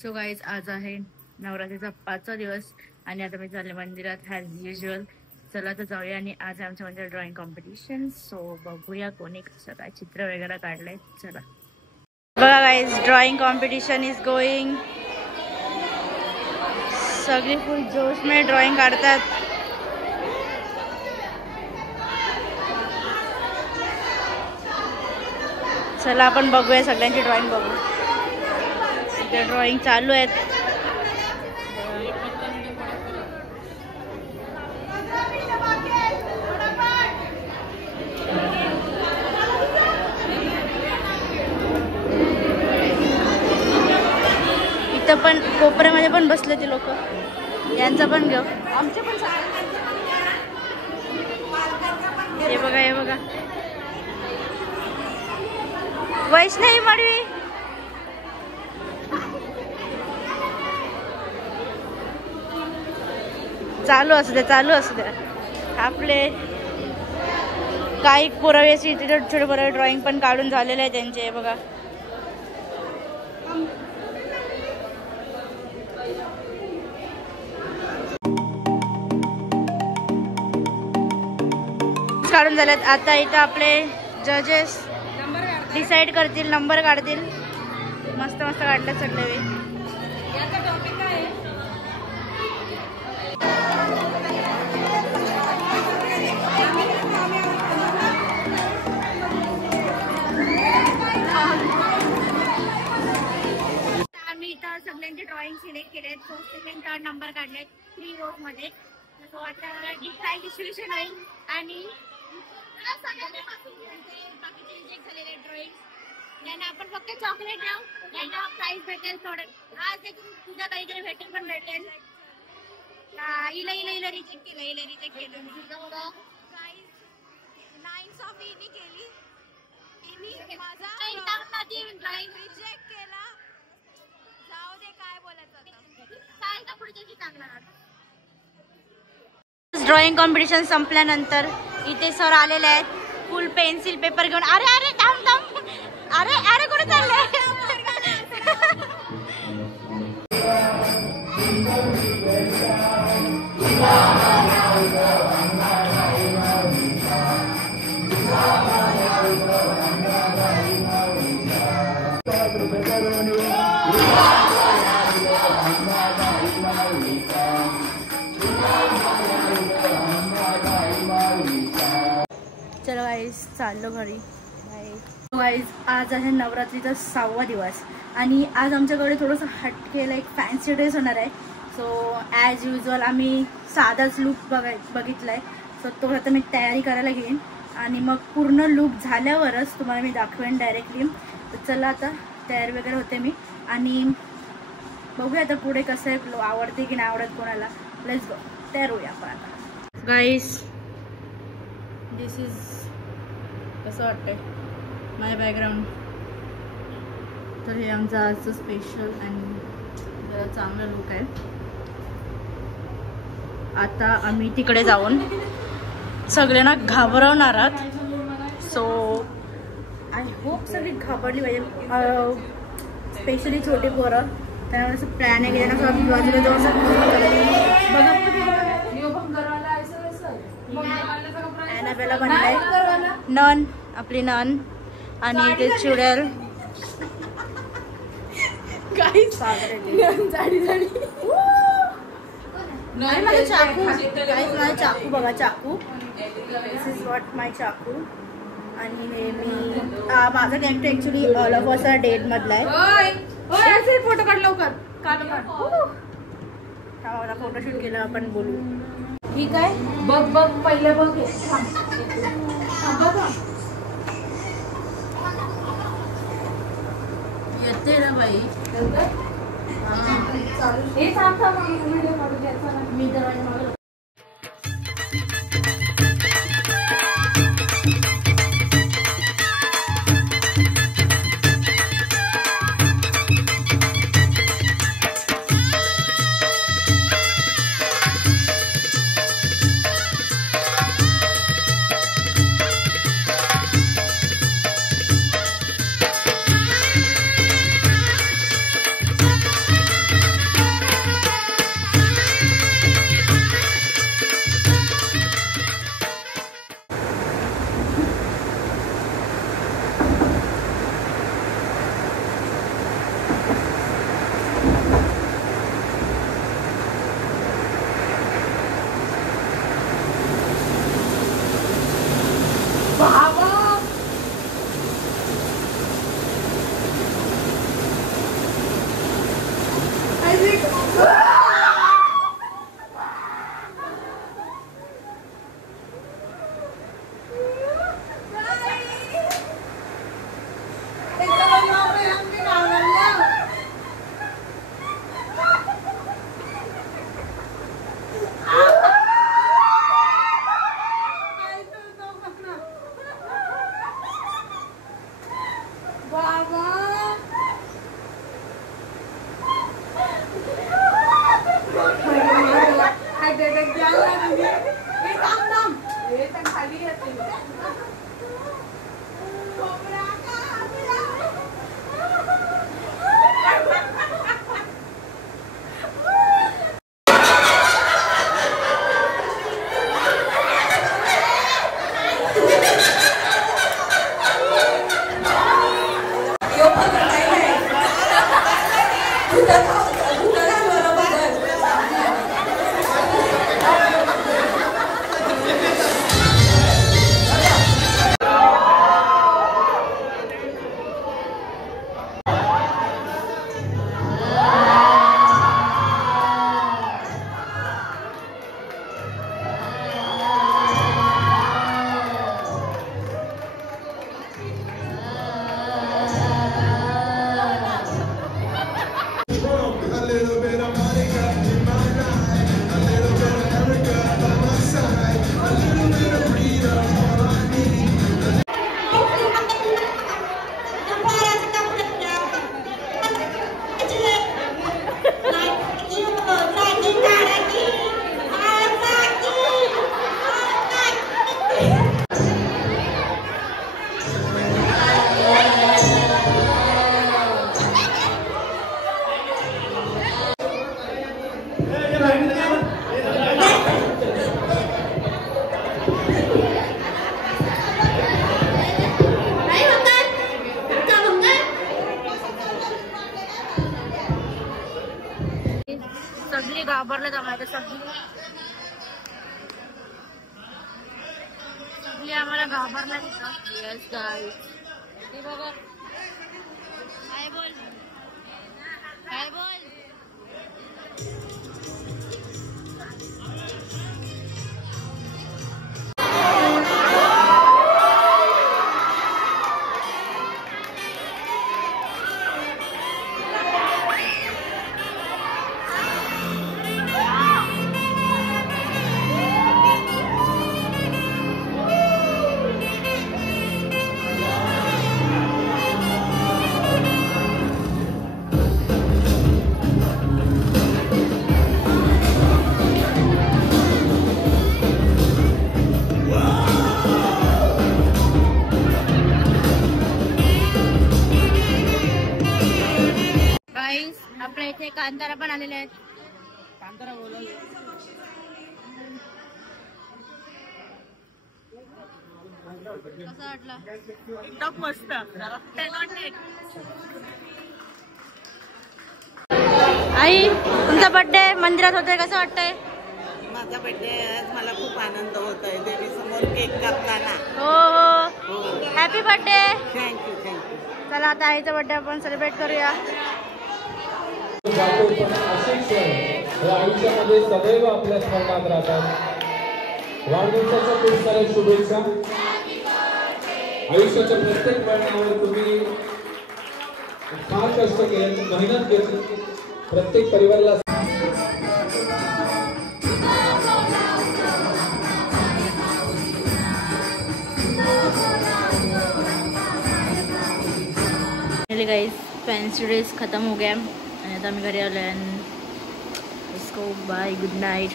So guys आज आहे नवरात्रीचा 5वा दिवस आणि आता मी चालले मंदिरात ॲज युजल. चला तर जाऊया. आणि आज आमच्या मंदिरात ड्रॉइंग कॉम्पिटिशन. सो बघूया कोणी कसं काय चित्र वगैरे काढलंय. चला बघा guys, drawing competition is going. सगळे फुल जोश मध्ये ड्रॉइंग काढतात. चला आपण बघूया सगळ्यांची ड्रॉइंग बघू. इथे ड्रॉइंग चालू आहेत. इथं पण कोपऱ्यामध्ये पण बसले ते लोक. यांचा पण घेऊ. आमचे पण हे बघा, हे बघा, वैष्णवी मडवी. चालू असू द्या, चालू असू द्या. आपले काही पुराव्याची छोटे छोटे ड्रॉइंग पण काढून झालेले आहे त्यांचे. बघा काढून झालेत. आता इथं आपले जजेस डिसाइड करतील, नंबर काढतील. मस्त मस्त काढले सगळे. आम्ही इथं सगळ्यांचे ड्रॉइंग सिलेक्ट केले. फर्स्ट सेकंड थर्ड नंबर काढले 3 रोज मध्ये. सो आता डिसाइड डिस्ट्रीब्युशन होईल आणि ड्रॉइंग यांना आपण फक्त चॉकलेट द्याव. यांना प्राइस भेटेल थोडं. आज तुझ्या काहीतरी भेटेल पण भेटेल. इला इला इला रिजेक्ट केलं, इला रिजेक्ट केलं. नाईन्स ऑफ इनी केली. इनी माझा ड्रॉइंग रिजेक्ट केला. जाऊ दे, काय बोलायचं आता. काय का पुढच्याची चांगला. ड्रॉइंग कॉम्पिटिशन संपल्यानंतर इथे सर आलेले आहेत फुल पेन्सिल पेपर घेऊन. अरे अरे थांब थांब. अरे अरे कुठे चालले. चलो गाईज, चाललो घरी. गाईज, आज आहे नवरात्रीचा 6वा दिवस आणि आज आमच्याकडे थोडंसं हटकेला एक फॅन्सी ड्रेस होणार आहे. सो ॲज युजल आम्ही साधाच लुक बघितला आहे. सो तो आता मी तयारी करायला घेईन आणि मग पूर्ण लुक झाल्यावरच तुम्हाला मी दाखवेन डायरेक्टली. तर चला आता तयारी वगैरे होते मी आणि बघूया आता पुढे कसं आहे, आवडते की नाही आवडत कोणाला. लेट्स गो, तयार होऊया आपण आता. गाईज, दिस इज कसं वाटतंय माय बॅकग्राऊंड. तर हे आमचं आजचं स्पेशल आणि जरा चांगलं लुक आहे. आता आम्ही तिकडे जाऊन सगळ्यांना घाबरवणार आहात. सो आय होप सगळी घाबरली पाहिजे, स्पेशली छोटे पोरं. त्यांना असं प्लॅन आहे की त्यांना बाजूला जाऊन ॲनाबेला बनलाय. नन, आपली नन आणि ते चुडेल. चाकू बघा, चाकू. दिस इज वॉट माय चाकू. आणि हे मी माझा character actually all of us dead मधला आहे. फोटो काढ लवकर. फोटोशूट केलं आपण, बोलू. ठीक आहे, बघ बघ पहिले बघ. येते ना बाई. मी दरवाजा सगळी घाबरले आम्हाला सगळी आम्हाला घाबरला तिथं. येस गाईस ते बघा काय बोल काय बोल. आपल्या इथे कांतारा पण आलेले आहेत. कांतारा बोलवलं कसं वाटलं? एकदम मस्त. आई तुमचा बर्थडे मंदिरात होतोय, कसं वाटतंय? माझा बर्थडे आज मला खूप आनंद होत आहे देवी समोर केक कापताना. हो हो हॅपी बर्थडे. Thank you thank you. चला आता आईचा बर्थडे आपण सेलिब्रेट करूया. आयुष्यामध्ये सदैव आपल्या स्मरणात राहतात. वाढदिवसाच्या खूप साऱ्या शुभेच्छा. आयुष्याच्या प्रत्येक वळणावर तुम्ही फार कष्ट केले, मेहनत घेतली. प्रत्येक परिवाराला गाइस फैंसी ड्रेस खत्म हो गया आणि आता आम्ही घरी आलो आणि let's go bye good night.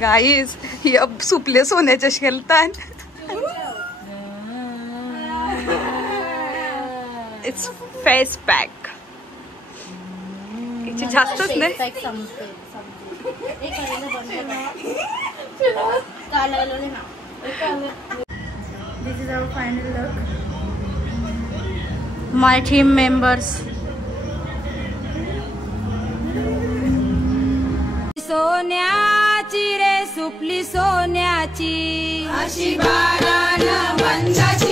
Guys सुपले सोन्याच्या शेलतान. Its face pack. जास्तच नाही. This is our final look. My team members. सोन्या चांदीची रे सुपली सोन्याची अशी बारान बंदाची